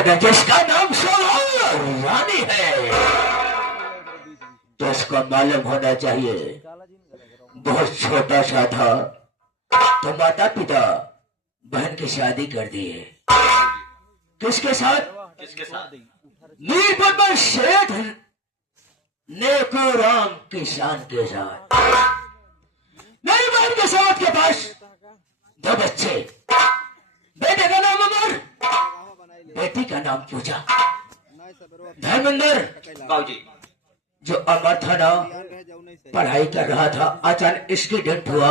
बहन जिसका नाम सोहा रानी है, तो उसको मालूम होना चाहिए बहुत छोटा सा था तो माता पिता बहन की शादी कर दिए। किसके साथ? किसके साथ? नीलपद्मा शेठ नेको राम किसान के साथ। मेरी बहन के साथ के पास दो बच्चे, बेटे का नाम अमर, बेटी का नाम पूजा। धर्मेंद्र बाबूजी, जो अमर था ना, पढ़ाई कर रहा था, अचानक इसकी डेथ हुआ,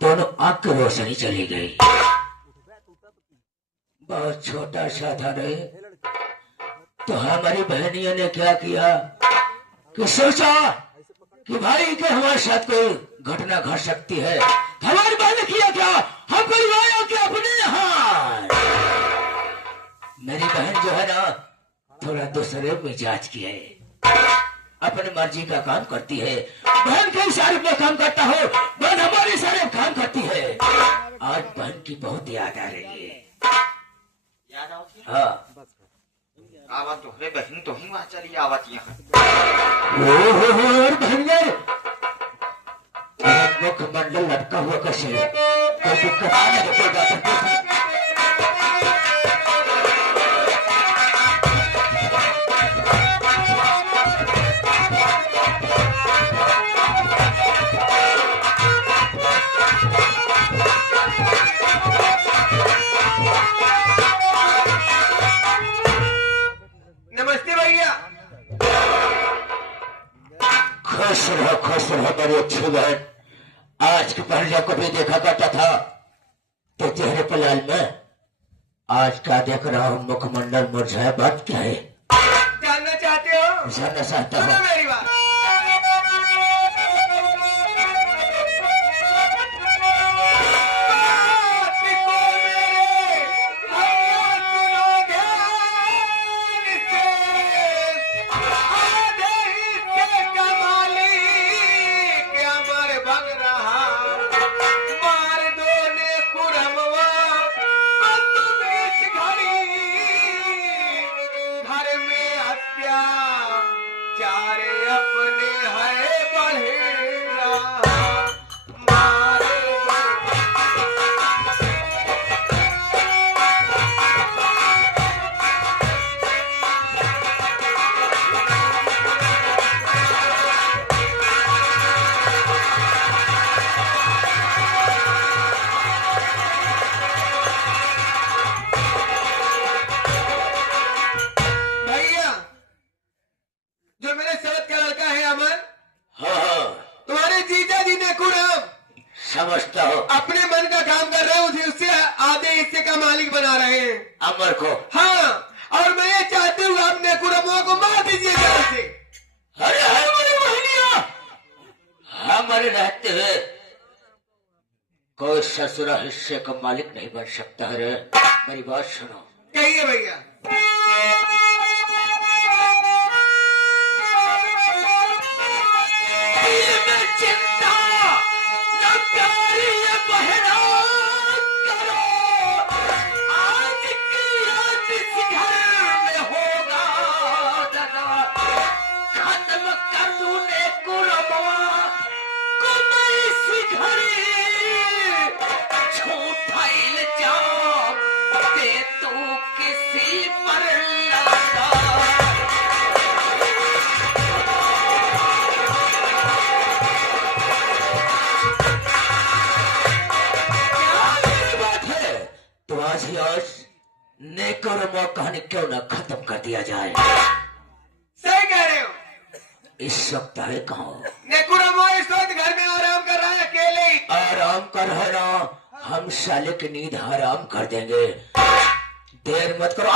दोनों आंख की रोशनी चली गई। बहुत छोटा सा था रे, तो हमारी बहनियों ने क्या किया कि सोचा कि भाई के हमारे साथ कोई घटना घट सकती है। हमारी बहन ने किया क्या, हम परिवार के अपने यहाँ। मेरी बहन जो है ना, थोड़ा दूसरे मिजाज की है, अपनी मर्जी का काम करती है। बहन के इशारे में काम करता हो, बहन हमारे इशारे में काम करती है। आज बहन की बहुत याद आ रही है। याद आवती है? हाँ, आवाज तो रे बहन तो ही वहां चली आवत यहाँ। और बहन मुखमंडल लटका हुआ कैसे, कोई दिक्कत आने को कोई बात नहीं। नमस्ते भैया। खुश रहो मेरी अच्छी बहन। आज के पहले को भी देखा करता था तो चेहरे पर लाल में, आज का देख रहा हूँ मुखमंडल मुरझाया। बात क्या है, जानना चाहते हो? जानना चाहता सुनो हूँ। मेरी बात। समझता हो, अपने मन का काम कर रहे हो, उससे आधे हिस्से का मालिक बना रहे हैं अमर को। हाँ, और मैं ये चाहती हूँ आप नेकुरमुआ को मार दीजिए जान से। अरे हमारी बहनिया, हमारे रहते हुए कोई ससुरा हिस्से का मालिक नहीं बन सकता है। मेरी बात सुनो। कहिए भैया। चिंता न करिए बहना करो, आज की रात इस घर में होगा डरा। खत्म कर दूं नेकुरमुआ को मैं इस घड़ी, झूठा इल्जाम दे तू किसी पर लगा। आज नेकुरमुआ कहानी क्यों ना खत्म कर दिया जाए। सही कह रहे हो। इस वक्त है कहाँ? नेकुरमुआ इस वक्त घर में आराम कर रहा है, अकेले ही। आराम कर रहा ना, हम साले की नींद हराम कर देंगे। देर मत करो।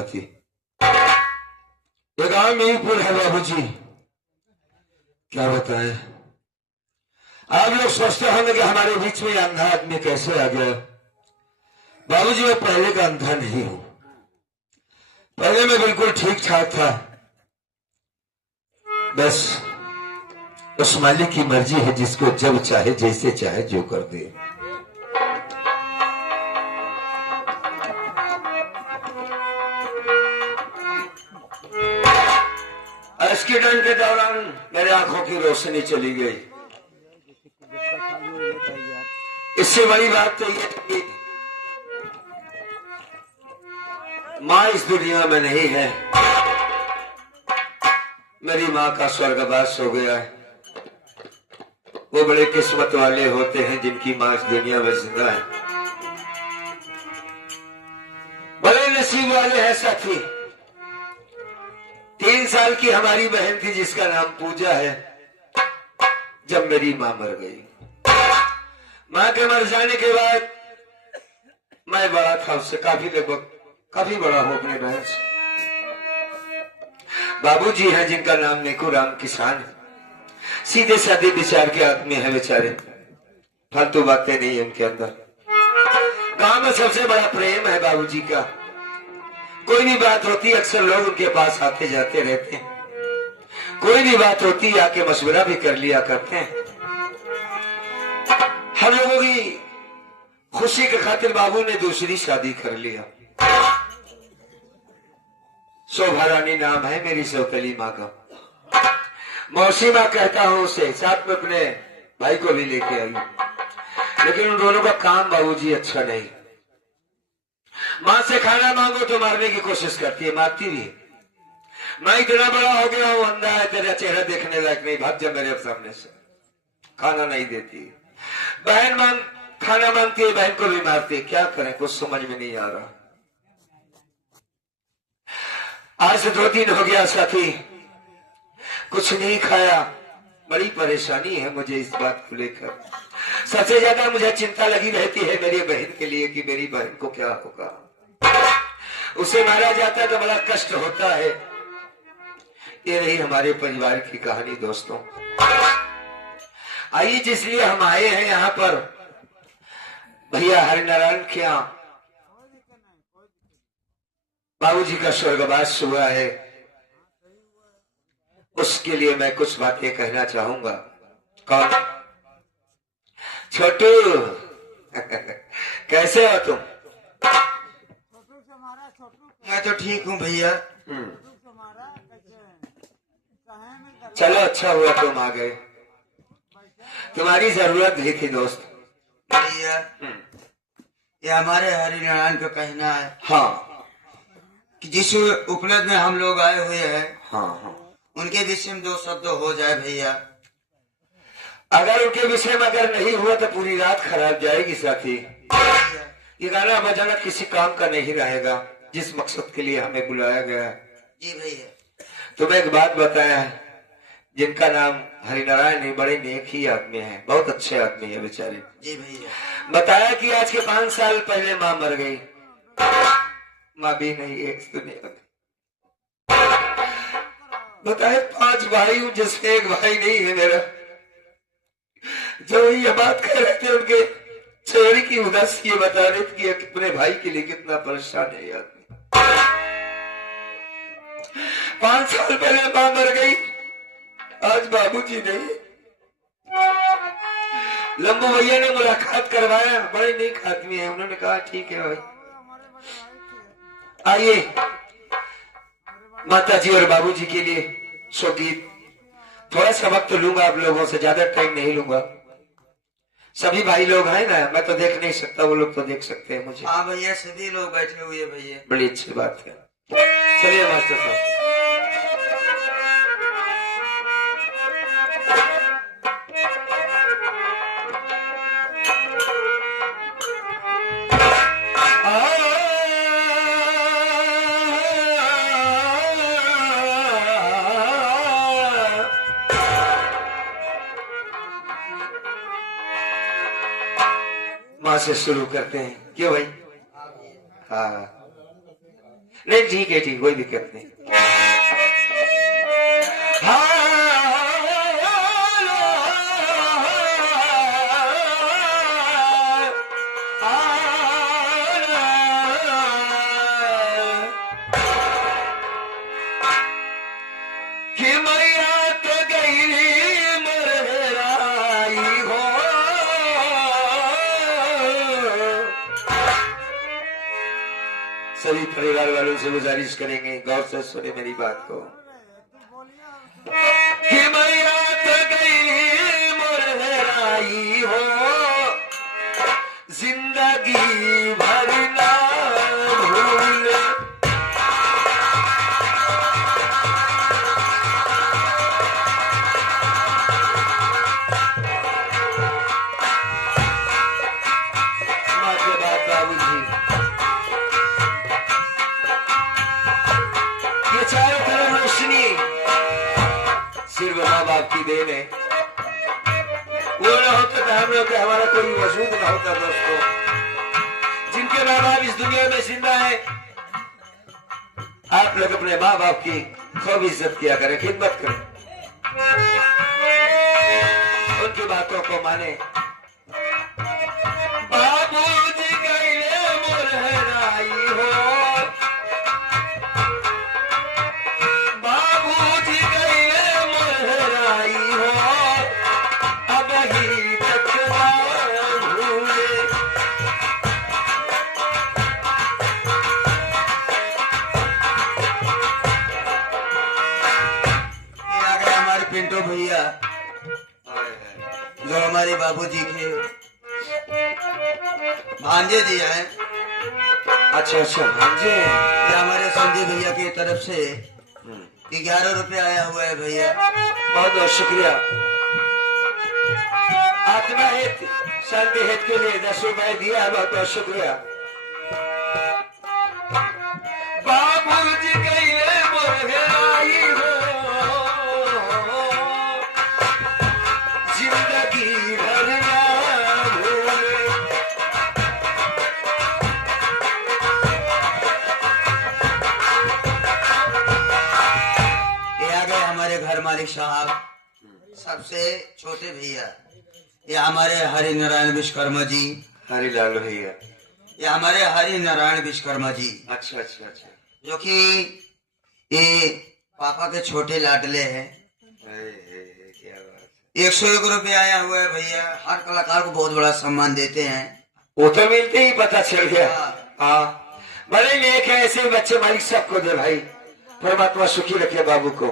साथी। ये गांव मीरपुर है बाबूजी, क्या बताएं। आप लोग सोचते होंगे कि हमारे बीच में अंधा आदमी कैसे आ गया। बाबूजी मैं पहले का अंधा नहीं हूं, पहले मैं बिल्कुल ठीक ठाक था। बस उस मालिक की मर्जी है, जिसको जब चाहे जैसे चाहे जो कर दे। एक्सीडेंट के दौरान मेरे आंखों की रोशनी चली गई। इससे बड़ी बात तो ये कि मां इस दुनिया में नहीं है। मेरी मां का स्वर्गवास हो गया है। वो बड़े किस्मत वाले होते हैं जिनकी मां इस दुनिया में जिंदा है। बड़े नसीब वाले हैं साथी। 3 साल की हमारी बहन थी जिसका नाम पूजा है। जब मेरी मां मर गई, मां के मर जाने के बाद मैं बड़ा था उससे, काफी बड़ा हूं अपने बहन से। बाबूजी हैं जिनका नाम नेकू राम किसान है। सीधे साधे विचार के आदमी है बेचारे, फालतू बातें नहीं है उनके अंदर। गांव में सबसे बड़ा प्रेम है बाबूजी का। कोई भी बात होती अक्सर लोग उनके पास आते जाते रहते हैं। कोई भी बात होती आके मशवरा भी कर लिया करते हैं। हम लोगों की खुशी के खातिर बाबू ने दूसरी शादी कर लिया। शोभा रानी नाम है मेरी सौतेली माँ का। मौसी माँ कहता हूं उसे, साथ में अपने भाई को भी लेके आई। लेकिन उन दोनों का काम बाबूजी अच्छा नहीं। मां से खाना मांगो तो मारने की कोशिश करती है, मारती भी है। मैं इतना बड़ा हो गया हूं, अंधा है, तेरा चेहरा देखने लायक नहीं, भाग जा मेरे सामने से। खाना नहीं देती। बहन खाना मांगती है, बहन को भी मारती है। क्या करें, कुछ समझ में नहीं आ रहा। आज से 2 दिन हो गया साथी, कुछ नहीं खाया। बड़ी परेशानी है मुझे इस बात को लेकर। सबसे ज्यादा मुझे चिंता लगी रहती है मेरी बहन के लिए कि मेरी बहन को क्या होगा। उसे मारा जाता है तो बड़ा कष्ट होता है। ये रही हमारे परिवार की कहानी दोस्तों। आइए, जिसलिए हम आए हैं यहाँ पर, भैया हरिनारायण के यहाँ बाबूजी का स्वर्गवास हुआ है, उसके लिए मैं कुछ बातें कहना चाहूंगा। कौन? छोटू कैसे हो तुम? मैं तो ठीक हूँ भैया। चलो अच्छा हुआ तुम आ गए, तुम्हारी जरूरत भी थी दोस्त। भैया ये हमारे हरिनारायण का कहना है। हाँ कि जिस उपलब्ध में हम लोग आए हुए हैं, हाँ, उनके विषय में 2 शब्द हो जाए भैया। अगर उनके विषय में अगर नहीं हुआ तो पूरी रात खराब जाएगी साथी। ये गाना बजाना किसी काम का नहीं रहेगा, जिस मकसद के लिए हमें बुलाया गया है। जी भैया। तुम्हें एक बात बताया, जिनका नाम हरिनारायण है, बड़े नेक ही आदमी है, बहुत अच्छे आदमी है बेचारे। जी भैया। बताया कि आज के 5 साल पहले माँ मर गई। माँ भी नहीं है इस दुनिया में। बताए 5 भाई हूं जिसमें एक भाई नहीं है मेरा। जो ये बात कह रहे थे उनके चेहरे की उदासी ये बता रही थी कि अपने भाई के लिए कितना परेशान है आदमी। 5 साल पहले मां मर गई, आज बाबूजी नहीं। लंबू भैया ने मुलाकात करवाया, बड़े नेक आदमी है। उन्होंने कहा ठीक है भाई, आइए माताजी और बाबूजी के लिए संगीत। थोड़ा सा वक्त लूंगा आप लोगों से, ज्यादा टाइम नहीं लूंगा। सभी भाई लोग हैं ना, मैं तो देख नहीं सकता, वो लोग तो देख सकते हैं मुझे। हाँ भैया, सभी लोग बैठे हुए भैया। बड़ी अच्छी बात है। चलिए मास्टर साहब। मां से शुरू करते हैं, क्यों भाई? हाँ, नहीं ठीक है, ठीक, कोई दिक्कत नहीं। कि मैया तो गई मरहराई हो, सभी परिवार वालों से गुजारिश करेंगे गौर से सुने मेरी बात को। कि मैया तो गई मरहराई हो, जिंदगी भर ना भूले। माँ के बाद बाबूजी, ये चारों तरफ रोशनी सिर्फ माँ बाप की देन है। वो न होता तो हम लोग के हमारा कोई वजूद न होता दोस्तों। जिनके माँ बाप इस दुनिया में जिंदा है, आप लोग अपने माँ बाप की खूब इज्जत किया करें, खिदमत करें, उनकी बातों को माने। बाबूजी गए मुरहराई हो, बाबूजी गए मुरहराई हो, अब ही तक ना भूले। ये आ गए हमारे पिंटू भैया, जो हमारे बाबूजी के भांजे जी हैं। अच्छा अच्छा, भांजे। ये हमारे संजय भैया की तरफ से 11 रुपए आया हुआ है भैया। बहुत बहुत शुक्रिया। आत्मा हित शांति हित के लिए 10 रुपए दिया, बहुत बहुत शुक्रिया। बाबूजी गए मुरहराई हो, जिंदगी भर ना भूले। ये आ गए हमारे घर मालिक साहब, सबसे छोटे भैया। ये हमारे हरि नारायण विश्वकर्मा जी। हरिलाल भैया। ये हमारे हरि नारायण विश्वकर्मा जी, अच्छा अच्छा अच्छा। जो कि ये पापा के छोटे लाडले हैं। क्या बात। 101 रुपए आया हुआ है भैया। हर कलाकार को बहुत बड़ा सम्मान देते हैं। वो तो मिलते ही पता चल गया। हाँ। हाँ, बड़े नेक है, ऐसे बच्चे मालिक सबको दे भाई। परमात्मा सुखी रखे बाबू को।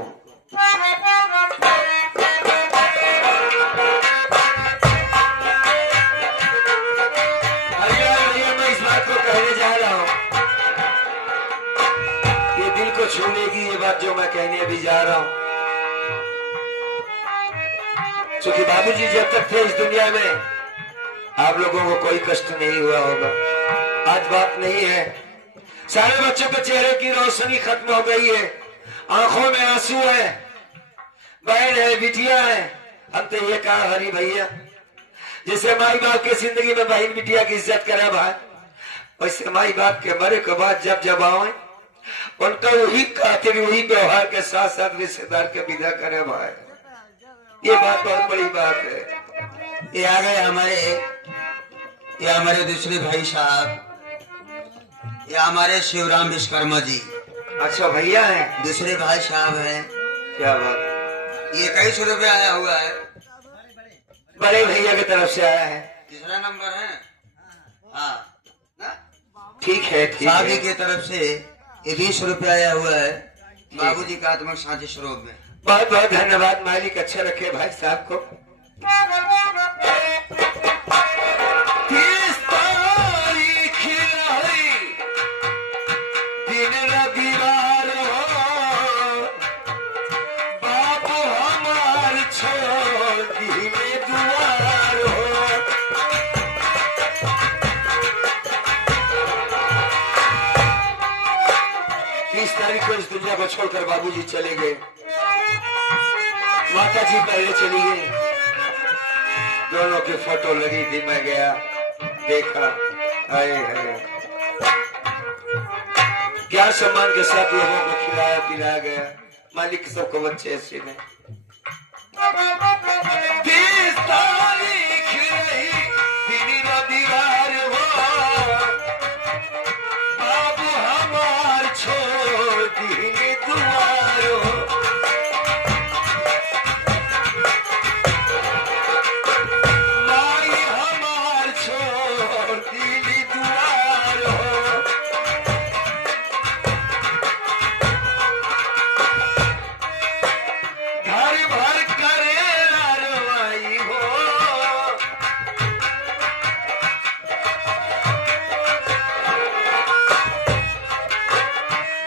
भैया मैं इस बात को कहने जा रहा हूँ, ये दिल को छू लेगी ये बात जो मैं कहने अभी जा रहा हूँ। क्योंकि बाबूजी जब तक थे इस दुनिया में, आप लोगों को कोई कष्ट नहीं हुआ होगा। आज बात नहीं है, सारे बच्चों के चेहरे की रोशनी खत्म हो गई है, आंखों में आंसू है, बहन है, बिटिया है। हम तो ये कहा हरी भैया, जैसे माई बाप की जिंदगी में बहन बिटिया की इज्जत करे भाई, वैसे माई बाप के मरे के बाद जब जब आए उनका वही खातिर वही व्यवहार के साथ साथ रिश्तेदार के विदा करे भाई। ये बात बहुत बड़ी बात है। ये आ गए हमारे दूसरे भाई साहब। ये हमारे शिवराम विश्वकर्मा जी, अच्छा भैया है, दूसरे भाई साहब हैं। क्या बात। ये 21 रुपए आया हुआ है। बड़े भैया की तरफ से आया है। तीसरा नंबर है। हाँ ना? ठीक है ठीक शादी है। की तरफ से ये 20 रुपए आया हुआ है बाबूजी का आत्मक शांति स्वरूप में। बहुत बहुत धन्यवाद, मालिक अच्छा रखे भाई साहब को। 30 तारीख रही, दिन रविवार हो, बाबू हमार छोड़ दिले दुआर हो। 30 तारीख को इस दुनिया को छोड़कर बाबूजी चले गए। माता जी पहले चली गई, दोनों की फोटो लगी थी, मैं गया देखा, आए है क्या सम्मान के साथ लोगों को खिलाया पिलाया गया, मालिक सबको बच्चे ऐसे में 20 तारीख रही दिन रविवार हो, बाबू हमार छोड़ दिन दुआर हो, माई हमार छोड़ दिन दुआर हो, घर भर करे लारवाई हो,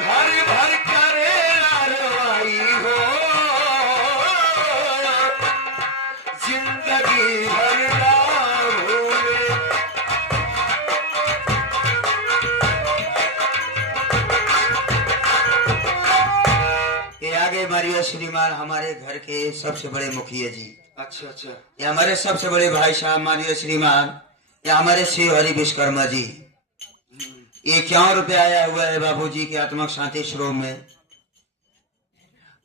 घर भर करे लारवाई हो, जिंदगी भर ना भूले। ये आगे मारियो श्रीमान हमारे घर के सबसे बड़े मुखिया जी। अच्छा अच्छा, ये हमारे सबसे बड़े भाई साहब मारियो श्रीमान, ये हमारे श्री हरि विश्वकर्मा जी। ये 51 रुपया आया हुआ है बाबूजी की आत्मक शांति श्रोम में।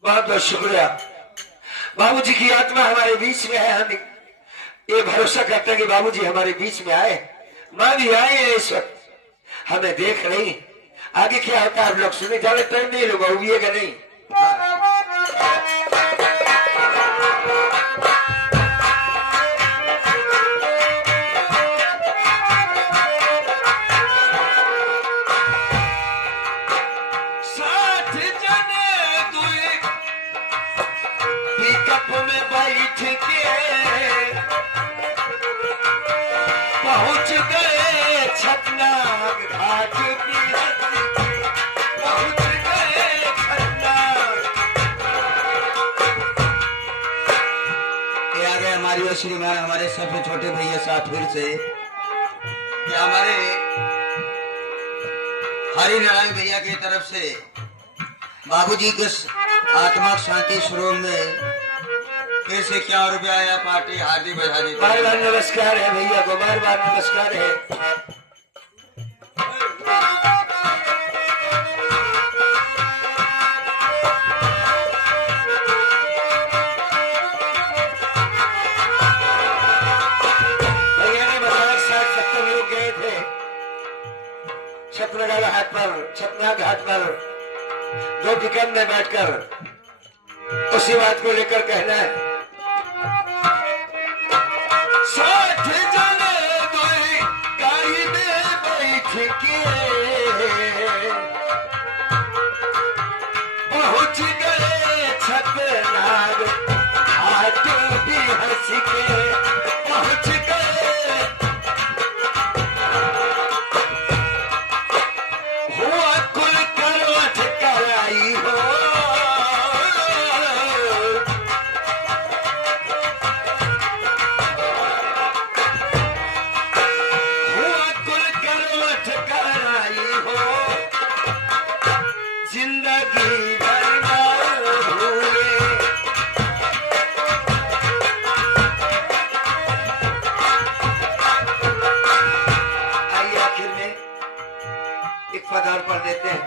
बहुत बहुत शुक्रिया। बाबूजी की आत्मा हमारे बीच में है, हम ये भरोसा करते हैं कि बाबूजी हमारे बीच में आए, माँ भी आए हैं इस वक्त, हमें देख रही। आगे क्या होता है आप लोग सुने, ज्यादा टाइम नहीं लोग उबिएगा नहीं। साथ जने दुई पिकअप में बैठ के पहुंच गए छतना घाट की हस्ती, पहुंच गए छतना। ये आ गए हमारे श्रीमान हमारे सबसे छोटे भैया साथ फिर से। ये हमारे हरि नारायण भैया की तरफ से बाबूजी के आत्मा शांति श्रोम में फिर से 51 रुपया आया, पार्टी हार्दिक बधाई। बार बार नमस्कार है भैया को, बार बार नमस्कार है। भैया ने बताया 60-70 लोग गए थे छतनागाड़ घाट पर, छतना घाट पर 2 पिकअप में बैठकर उसी बात को लेकर कहना है। साथ जने दुई गाड़ी में बैठ के पहुंच गए छतनाग घाट भी हंस के पहुंच गए। हुआ कुल करवट कराई हो, हुआ कुल करवट कराई हो, जिंदगी भर ना भूले। आइए आखिर में एक पद और पढ़ देते हैं।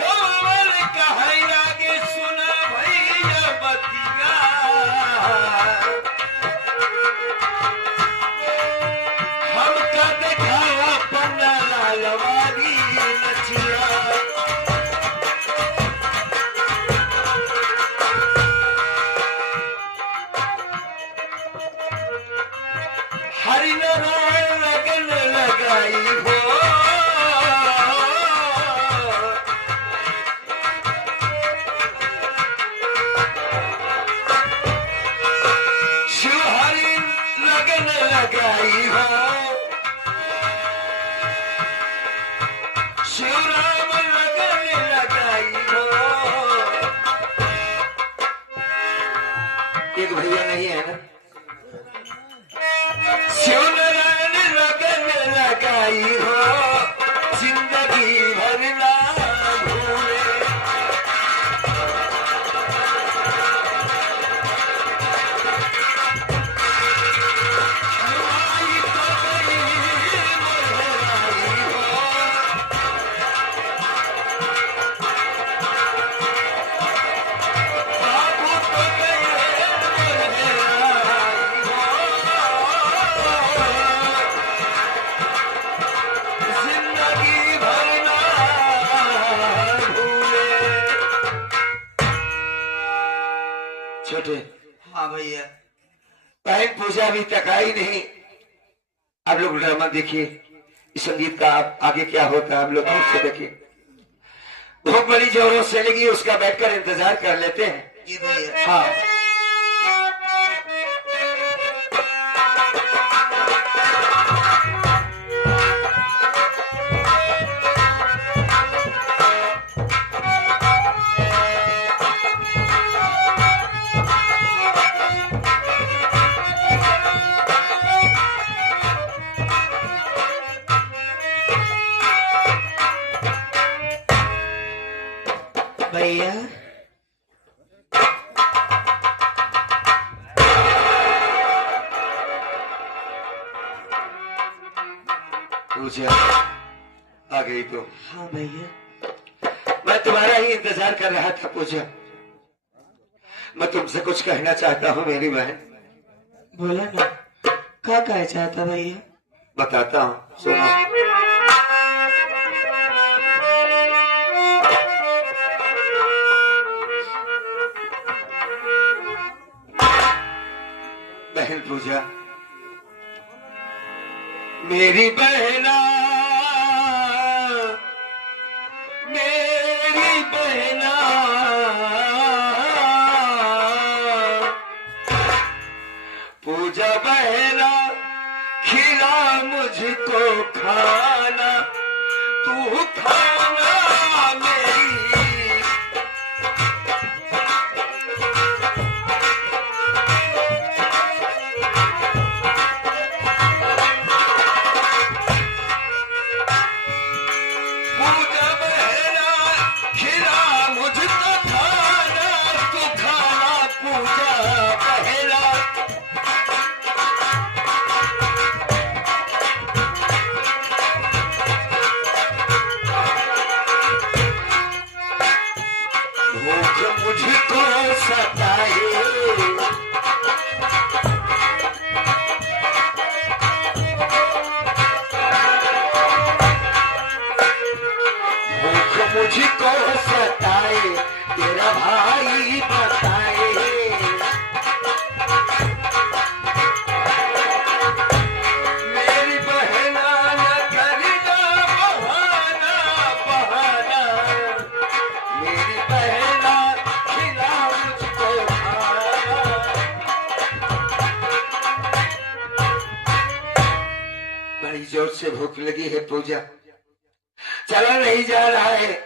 कौन कहे आगे सुना भैया बतिया, हमका दिखावा पन्ना लालवारी नचिया। हरि नारायण लगन लगाई हो, शिव हरि लगन लगाई हो, शिव राम लगन लगाई हो। एक भैया नहीं है ना, शिव नारायण लगन लगाई हो, जिंदगी भर ना भूले। पूजा अभी तक आई नहीं। आप लोग ड्रामा देखिए, इस संगीत का आप आगे क्या होता है हम लोग दूर से देखिए। बहुत बड़ी जोरों से लगी, उसका बैठकर इंतजार कर लेते हैं। जी भैया। हाँ भैया पूजा आ गई तो हाँ भैया, मैं तुम्हारा ही इंतजार कर रहा था। पूजा, मैं तुमसे कुछ कहना चाहता हूँ मेरी बहन। बोला ना, क्या कह चाहता भैया? बताता हूँ, सुनो। बहन पूजा, मेरी बहना, मेरी बहना, पूजा बहना, खिला मुझको खाना, तू खाना मेरी। पूजा बहना, खिला मुझको खाना, तू खाना पूजा बहना। भूख मुझको सताए, भूख मुझको सताए, तेरा भाई बताए। मेरी बहना न करना बहाना, बहाना, मेरी बहना खिला मुझको खाना। बड़ी जोर से भूख लगी है पूजा, चला नहीं जा रहा है।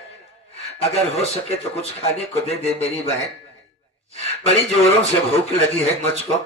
अगर हो सके तो कुछ खाने को दे दे मेरी बहन, बड़ी जोरों से भूख लगी है मुझको।